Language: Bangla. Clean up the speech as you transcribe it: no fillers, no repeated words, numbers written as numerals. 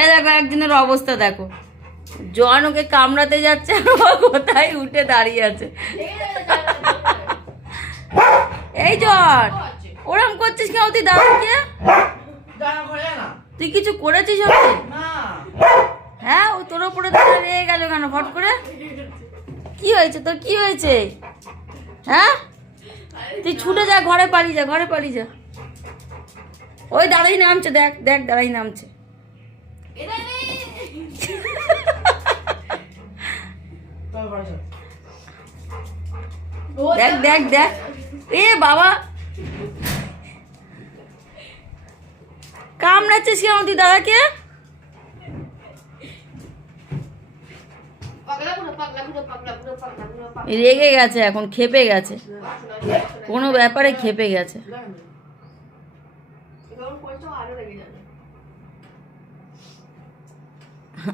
এই দেখো একজনের অবস্থা দেখো, জন ওকে কামড়াতে যাচ্ছে, কোথায় উঠে দাঁড়িয়ে আছে। এই জন, ওরম করছিস কেন তুই দাদাকে? তুই কিছু করেছিস ওকে? হ্যাঁ, ও তোর ওপরে দাঁড়িয়ে রেগে গেল কেন ফট করে? কি হয়েছে তোর, কি হয়েছে? হ্যাঁ, তুই ছুটে যা, ঘরে পালিয়ে যা, ঘরে পালিয়ে যা। ওই দাঁড়াই নামছে, দেখ দেখ দাঁড়াই নামছে। দেখ দেখ দেখ, এ বাবা কামড়াচ্ছিস কেন তুই দাদাকে? রেগে গেছে এখন, খেপে গেছে, কোনো ব্যাপারে খেপে গেছে।